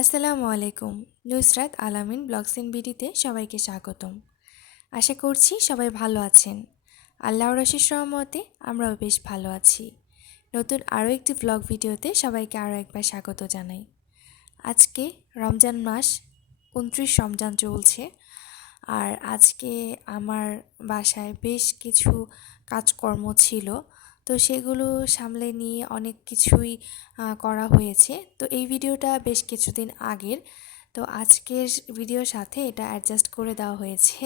আসসালামু আলাইকুম। নুসরাত আলামিন ব্লগস ইন বিডিতে সবাইকে স্বাগতম। আশা করছি সবাই ভালো আছেন। আল্লাহর অশেষ রহমতে আমরাও বেশ ভালো আছি। নতুন আরও একটি ব্লগ ভিডিওতে সবাইকে আরও একবার স্বাগত জানাই। আজকে রমজান মাস, ২৯ রমজান চলছে। আর আজকে আমার বাসায় বেশ কিছু কাজকর্ম ছিল, তো সেগুলো সামলে নিয়ে অনেক কিছুই করা হয়েছে। তো এই ভিডিওটা বেশ কিছুদিন আগের, তো আজকের ভিডিওর সাথে এটা অ্যাডজাস্ট করে দেওয়া হয়েছে।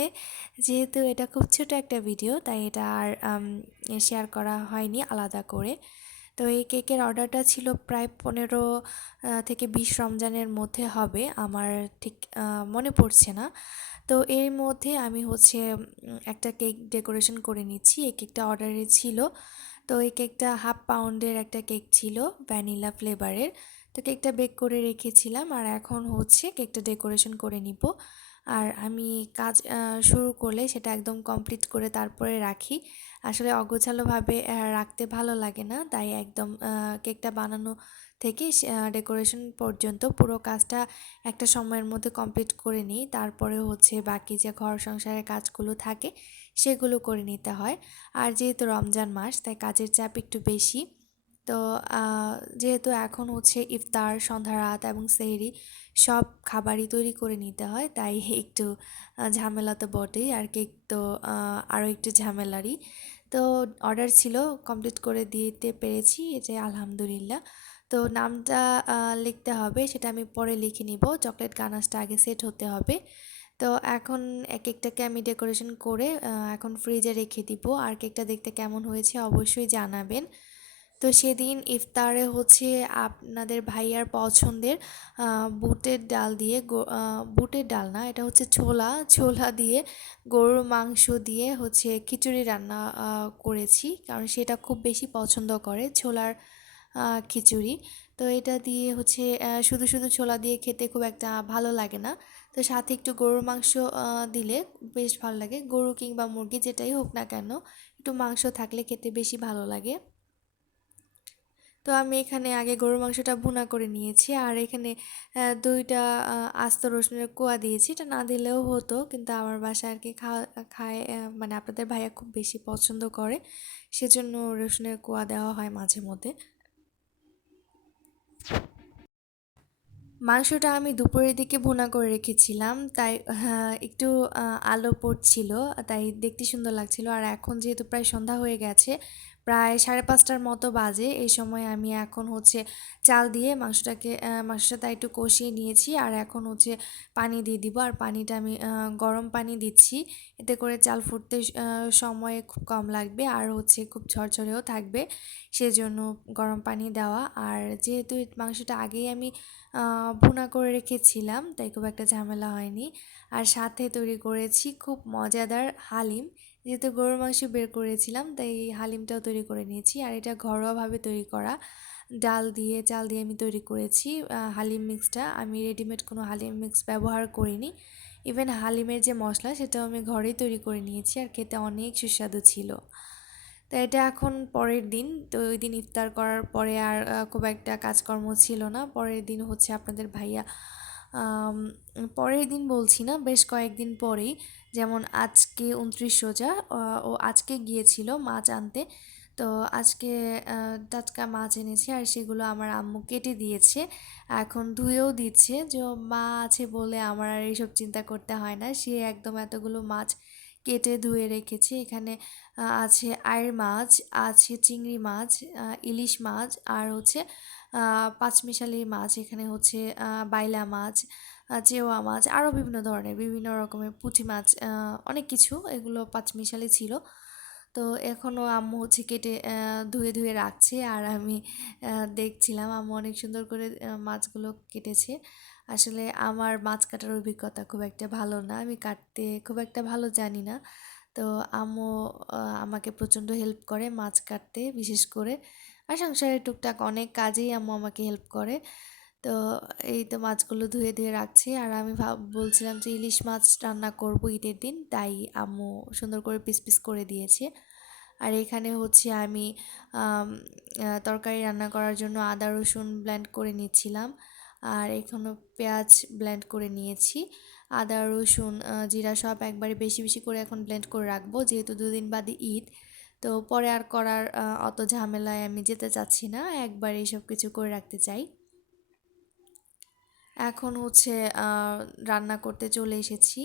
যেহেতু এটা খুব ছোটো একটা ভিডিও, তাই এটা আর শেয়ার করা হয়নি আলাদা করে। তো এই কেকের অর্ডারটা ছিল প্রায় 15 থেকে 20 রমজানের মধ্যে হবে, আমার ঠিক মনে পড়ছে না। তো এর মধ্যে আমি একটা কেক ডেকোরেশন করে নিচ্ছি। এই কেকটা অর্ডারে ছিল। তো এই কেকটা 1/2 পাউন্ডের একটা কেক ছিল, ভ্যানিলা ফ্লেভারের। তো কেকটা বেক করে রেখেছিলাম, আর এখন কেকটা ডেকোরেশন করে নিব। আর আমি কাজ শুরু করলে সেটা একদম কমপ্লিট করে তারপরে রাখি। আসলে অগোছালোভাবে রাখতে ভালো লাগে না, তাই একদম কেকটা বানানো থেকে ডেকোরেশন পর্যন্ত পুরো কাজটা একটা সময়ের মধ্যে কমপ্লিট করে নিই। তারপরে বাকি যে ঘর সংসারের কাজগুলো থাকে সেগুলো করে নিতে হয়। আর যেহেতু রমজান মাস, তাই কাজের চাপ একটু বেশি। তো যেহেতু এখন ইফতার, সন্ধ্যা, রাত এবং সেহরি সব খাবারই তৈরি করে নিতে হয়, তাই একটু ঝামেলা তো বটেই, আর কেক তো আরও একটু ঝামেলারই। তো অর্ডার ছিল, কমপ্লিট করে দিতে পেরেছি, যে আলহামদুলিল্লাহ। তো নামটা লিখতে হবে, সেটা আমি পরে লিখে নিব। চকলেট গানাশটা আগে সেট হতে হবে। তো এখন কেকটাকে আমি ডেকোরেশন করে এখন ফ্রিজে রেখে দিব। আর কেকটা দেখতে কেমন হয়েছে অবশ্যই জানাবেন। তো সেদিন ইফতারে আপনাদের ভাইয়ার পছন্দের বুটের ডাল দিয়ে, বুটের ডাল না, এটা ছোলা ছোলা দিয়ে গরুর মাংস দিয়ে খিচুড়ি রান্না করেছি, কারণ সেটা খুব বেশি পছন্দ করে, ছোলার খিচুড়ি। তো এটা দিয়ে শুধু শুধু ছোলা দিয়ে খেতে খুব একটা ভালো লাগে না। তো সাথে একটু গরুর মাংস দিলে বেশ ভালো লাগে। গরু কিংবা মুরগি যেটাই হোক না কেন, একটু মাংস থাকলে খেতে বেশি ভালো লাগে। তো আমি এখানে আগে গরুর মাংসটা ভুনা করে নিয়েছি, আর এখানে 2টা আস্ত রসুনের কোয়া দিয়েছি। এটা না দিলেও হতো, কিন্তু আমার বাসায় আর কি খায়, মানে আপনাদের ভাইয়া খুব বেশি পছন্দ করে, সেজন্য রসুনের কোয়া দেওয়া হয় মাঝে মধ্যে। মাংসটা আমি দুপুরের দিকে ভুনা করে রেখেছিলাম, তাই একটু আলো পড়ছিল, তাই দেখতে সুন্দর লাগছিল। আর এখন যেহেতু প্রায় সন্ধ্যা হয়ে গেছে, প্রায় 5:30টার মতো বাজে, এই সময় আমি এখন চাল দিয়ে মাংসটার সাথে একটু কষিয়ে নিয়েছি। আর এখন পানি দিয়ে দিব, আর পানিটা আমি গরম পানি দিচ্ছি, এতে করে চাল ফুটতে সময় খুব কম লাগবে, আর খুব ঝরঝরেও থাকবে, সেজন্য গরম পানি দেওয়া। আর যেহেতু মাংসটা আগেই আমি ভুনা করে রেখেছিলাম, তাই খুব একটা ঝামেলা হয়নি। আর সাথে তৈরি করেছি খুব মজাদার হালিম। যেহেতু গরুর মাংস বের করেছিলাম, তাই হালিমটাও তৈরি করে নিয়েছি। আর এটা ঘরোয়াভাবে তৈরি করা, চাল দিয়ে আমি তৈরি করেছি হালিম মিক্সটা। আমি রেডিমেড কোনো হালিম মিক্স ব্যবহার করিনি। ইভেন হালিমের যে মশলা, সেটাও আমি ঘরেই তৈরি করে নিয়েছি, আর খেতে অনেক সুস্বাদু ছিল। তো এটা এখন পরের দিন, তো ওই দিন ইফতার করার পরে আর খুব একটা কাজকর্ম ছিল না। পরের দিন আপনাদের ভাইয়া, পরের দিন বলছি না, বেশ কয়েকদিন পরেই, যেমন আজকে 29 রোজা, ও আজকে গিয়েছিল মাছ আনতে। তো আজকে টাটকা মাছ এনেছে, আর সেগুলো আমার আম্মু কেটে দিয়েছে, এখন ধুয়েও দিচ্ছে। যে মা আছে বলে আমার আর এইসব চিন্তা করতে হয় না, সে একদম এতগুলো মাছ কেটে ধুয়ে রেখেছে। এখানে আছে আইড় মাছ, আছে চিংড়ি মাছ, ইলিশ মাছ, আর পাঁচমিশালি মাছ, এখানে বাইলা মাছ, চেওয়া মাছ, আরও বিভিন্ন ধরনের বিভিন্ন রকমের পুঁটি মাছ, অনেক কিছু, এগুলো পাঁচমিশালি ছিল। তো এখনও আম্মু কেটে ধুয়ে ধুয়ে রাখছে, আর আমি দেখছিলাম আম্মু অনেক সুন্দর করে মাছগুলো কেটেছে। আসলে আমার মাছ কাটার অভিজ্ঞতা খুব একটা ভালো না, আমি কাটতে খুব একটা ভালো জানি না। তো আম্মু আমাকে প্রচণ্ড হেল্প করে মাছ কাটতে, বিশেষ করে। আর সংসারের টুকটাক অনেক কাজেই আম্মু আমাকে হেল্প করে। তো এই তো মাছগুলো ধুয়ে ধুয়ে রাখছি, আর আমি বলছিলাম যে ইলিশ মাছ রান্না করব ঈদের দিন, তাই আম্মু সুন্দর করে পিস পিস করে দিয়েছে। আর এখানে আমি তরকারি রান্না করার জন্য আদা রসুন ব্লেন্ড করে নিচ্ছিলাম। আর এখনো পেঁয়াজ ব্লেন্ড করে নিয়েছি, আদা রসুন জিরা সব একবারে বেশি বেশি করে এখন ব্লেন্ড করে রাখবো, যেহেতু 2 দিন বাদে ঈদ। তো পরে আর করার অত ঝামেলায় আমি যেতে চাচ্ছি না, একবার এইসব কিছু করে রাখতে চাই। এখন হচ্ছে রান্না করতে চলে এসেছি।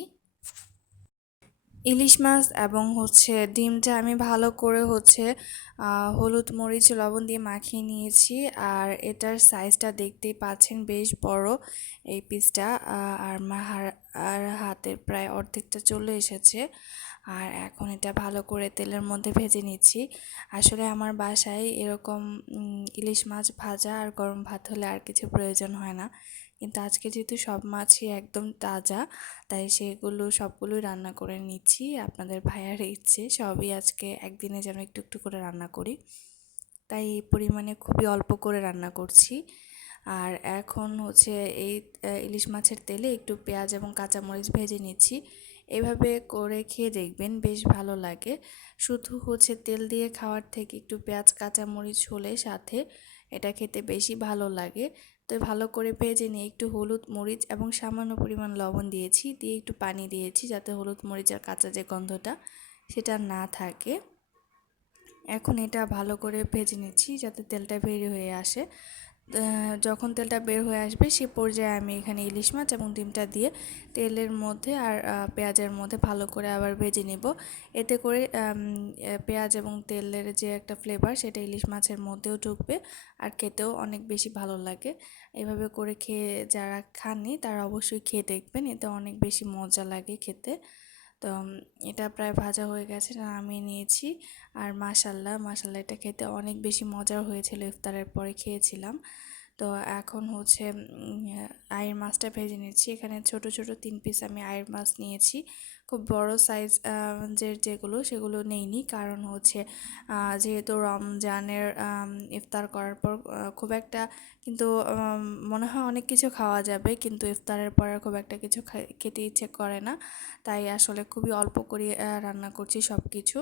ইলিশ মাছ এবং হচ্ছে ডিমটা আমি ভালো করে হচ্ছে হলুদ মরিচ লবণ দিয়ে মাখিয়ে নিয়েছি। আর এটার সাইজটা দেখতেই পাচ্ছেন, বেশ বড় এই পিসটা। আর হাতের প্রায় অর্ধেকটা চলে এসেছে। আর এখন এটা ভালো করে তেলের মধ্যে ভেজে নিচ্ছি। আসলে আমার বাসায় এরকম ইলিশ মাছ ভাজা আর গরম ভাত হলে আর কিছু প্রয়োজন হয় না, কিন্তু আজকে যেহেতু সব মাছই একদম তাজা, তাই সেগুলো সবগুলোই রান্না করে নিচ্ছি। আপনাদের ভাইয়ার ইচ্ছে সবই আজকে একদিনে যেন একটু একটু করে রান্না করি, তাই এই পরিমাণে খুবই অল্প করে রান্না করছি। আর এখন হচ্ছে এই ইলিশ মাছের তেলে একটু পেঁয়াজ এবং কাঁচামরিচ ভেজে নিচ্ছি। এভাবে করে খেয়ে দেখবেন, বেশ ভালো লাগে। শুধু হচ্ছে তেল দিয়ে খাওয়ার থেকে একটু পেঁয়াজ কাঁচামরিচ হলে সাথে এটা খেতে বেশি ভালো লাগে। তো ভালো করে ভেজে নিয়ে একটু হলুদ মরিচ এবং সামান্য পরিমাণ লবণ দিয়েছি, দিয়ে একটু পানি দিয়েছি যাতে হলুদ মরিচের কাঁচা যে গন্ধটা সেটা না থাকে। এখন এটা ভালো করে ভেজে নিচ্ছি যাতে তেলটা বের হয়ে আসে। যখন তেলটা বের হয়ে আসবে সে পর্যায়ে আমি এখানে ইলিশ মাছ এবং ডিমটা দিয়ে তেলের মধ্যে আর পেঁয়াজের মধ্যে ভালো করে আবার ভেজে নেব। এতে করে পেঁয়াজ এবং তেলের যে একটা ফ্লেভার সেটা ইলিশ মাছের মধ্যেও ঢুকবে আর খেতেও অনেক বেশি ভালো লাগে। এভাবে করে খেয়ে যারা খাননি তারা অবশ্যই খেয়ে দেখবেন, এতে অনেক বেশি মজা লাগে খেতে। তো এটা প্রায় ভাজা হয়ে গেছে, নামিয়ে নিয়েছি। আর মাশাল্লাহ মাশাল্লাহ এটা খেতে অনেক বেশি মজার হয়েছিল, ইফতারের পরে খেয়েছিলাম। তো এখন হচ্ছে আয়ের মাছটা ভেজে নিচ্ছি। এখানে ছোট ছোট 3 পিস আমি আয়ের মাছ নিয়েছি, খুব বড় সাইজ যেগুলো সেগুলো নেইনি, কারণ হচ্ছে যেহেতু রমজানের ইফতার করার পর খুব একটা কিন্তু মনে হয় অনেক কিছু খাওয়া যাবে, কিন্তু ইফতারের পরে খুব একটা কিছু খেতে ইচ্ছে করে না, তাই আসলে খুবই অল্প করে রান্না করছি সব কিছু।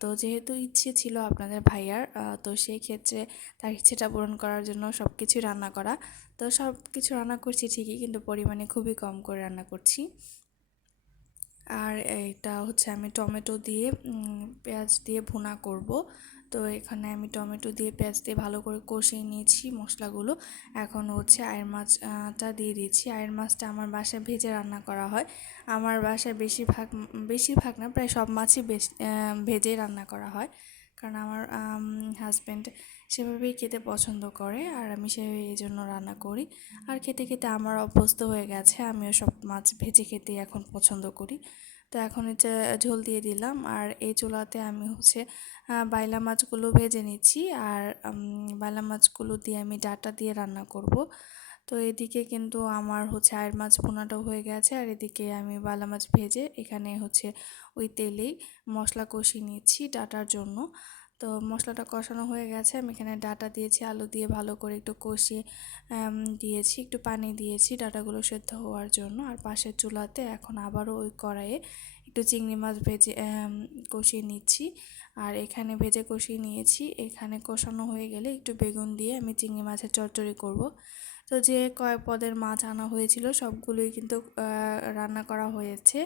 তো যেহেতু ইচ্ছে ছিল আপনাদের ভাইয়ার, তো সেই ক্ষেত্রে তার ইচ্ছেটা পূরণ করার জন্য সব কিছুই রান্না করা। তো সব কিছু রান্না করছি ঠিকই, কিন্তু পরিমাণে খুবই কম করে রান্না করছি। আর এটা হচ্ছে আমি টমেটো দিয়ে পেঁয়াজ দিয়ে ভুনা করব। তো এখানে আমি টমেটো দিয়ে পেঁয়াজ দিয়ে ভালো করে কষিয়ে নিয়েছি মশলাগুলো। এখন হচ্ছে আয়ের মাছটা দিয়ে দিচ্ছি। আয়ের মাছটা আমার বাসায় ভেজে রান্না করা হয়। আমার বাসায় বেশিরভাগ না, প্রায় সব মাছই ভেজে রান্না করা হয়, কারণ আমার হাজব্যান্ড সেভাবেই খেতে পছন্দ করে আর আমি এই জন্য রান্না করি। আর খেতে খেতে আমার অভ্যস্ত হয়ে গেছে, আমিও সব মাছ ভেজে খেতে এখন পছন্দ করি। তো এখন এটা ঝোল দিয়ে দিলাম, আর এই চুলাতে আমি হচ্ছে বাইলা মাছগুলো ভেজে নিচ্ছি। আর বাইলা মাছগুলো দিয়ে আমি ডাঁটা দিয়ে রান্না করব। তো এদিকে কিন্তু আমার হচ্ছে আয়ের মাছ ভুনাটাও হয়ে গেছে, আর এদিকে আমি বাইলা মাছ ভেজে এখানে হচ্ছে ওই তেলেই মশলা কষিয়ে নিচ্ছি ডাঁটার জন্য। তো মশলাটা কষানো হয়ে গেছে, আমি এখানে ডাঁটা দিয়েছি, আলু দিয়ে ভালো করে একটু কষিয়ে দিয়েছি, একটু পানি দিয়েছি ডাঁটাগুলো সেদ্ধ হওয়ার জন্য। আর পাশের চুলাতে এখন আবারও ওই কড়াইয়ে একটু চিংড়ি মাছ ভেজে কষিয়ে নিচ্ছি। আর এখানে ভেজে কষিয়ে নিয়েছি, এখানে কষানো হয়ে গেলে একটু বেগুন দিয়ে আমি চিংড়ি মাছের চচ্চড়ি করব। তো যে কয়েক পদের মাছ আনা হয়েছিল সবগুলোই কিন্তু রান্না করা হয়েছে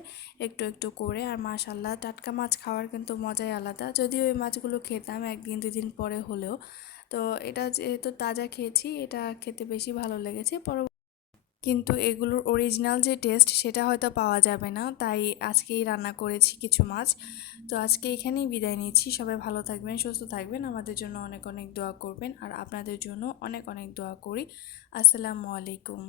একটু একটু করে। আর মাশাল্লাহ টাটকা মাছ খাওয়ার কিন্তু মজাই আলাদা, যদিও এই মাছগুলো খেতাম 1 দিন 2 দিন পরে হলেও, তো এটা যেহেতু তাজা খেয়েছি এটা খেতে বেশি ভালো লেগেছে। কিন্তু এগুলোর অরিজিনাল যে টেস্ট সেটা হয়তো পাওয়া যাবে না, তাই আজকেই রান্না করেছি কিছু মাছ। তো আজকে এখানেই বিদায় নিচ্ছি, সবাই ভালো থাকবেন সুস্থ থাকবেন, আমাদের জন্য অনেক অনেক দোয়া করবেন আর আপনাদের জন্য অনেক অনেক দোয়া করি। আসসালামু আলাইকুম।